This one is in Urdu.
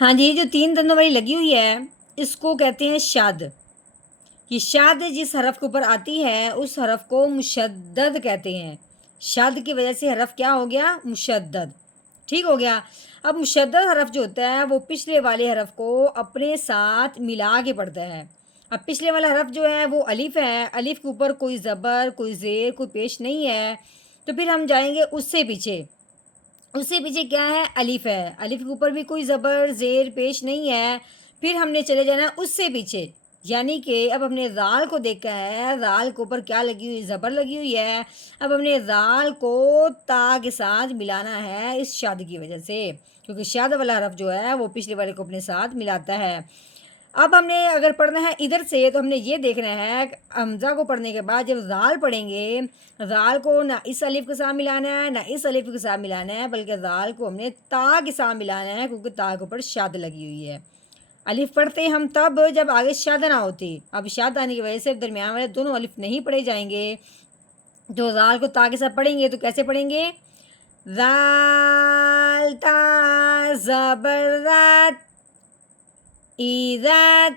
ہاں جی، جو 3 دندوں والی لگی ہوئی ہے، اس کو کہتے ہیں شد۔ یہ شد جس حرف کے اوپر آتی ہے، اس حرف کو مشدد کہتے ہیں۔ شد کی وجہ سے حرف کیا ہو گیا؟ مشدد۔ ٹھیک ہو گیا؟ اب مشدد حرف جو ہوتا ہے وہ پچھلے والے حرف کو اپنے ساتھ ملا کے پڑھتا ہے۔ اب پچھلے والا حرف جو ہے وہ الف ہے، الف کے اوپر کوئی زبر، کوئی زیر، کوئی پیش نہیں ہے، تو پھر ہم جائیں گے اس سے پیچھے۔ اس سے پیچھے کیا ہے؟ الف ہے، الف کے اوپر بھی کوئی زبر، زیر، پیش نہیں ہے، پھر ہم نے چلے جانا اس سے پیچھے، یعنی کہ اب ہم نے رال کو دیکھا ہے، رال کے اوپر کیا لگی ہوئی؟ زبر لگی ہوئی ہے۔ اب ہم نے رال کو تا کے ساتھ ملانا ہے اس شاد کی وجہ سے، کیونکہ شاد والا حرف جو ہے وہ پچھلے والے کو اپنے ساتھ ملاتا ہے۔ اب ہم نے اگر پڑھنا ہے ادھر سے تو ہم نے یہ دیکھنا ہے کہ حمزہ کو پڑھنے کے بعد جب رال پڑھیں گے، رال کو نہ اس الف کے ساتھ ملانا ہے نہ اس الف کے ساتھ ملانا ہے، بلکہ رال کو ہم نے تا کے ساتھ ملانا ہے، کیونکہ تا کے اوپر شاد لگی ہوئی ہے۔ الف پڑھتے ہم تب جب آگے شاد نہ ہوتی، اب شاد آنے کی وجہ سے درمیان والے دونوں الف نہیں پڑھے جائیں گے، تو رال کو تا کے ساتھ پڑھیں گے تو کیسے پڑھیں گے؟ رال تا زبر رات ایزت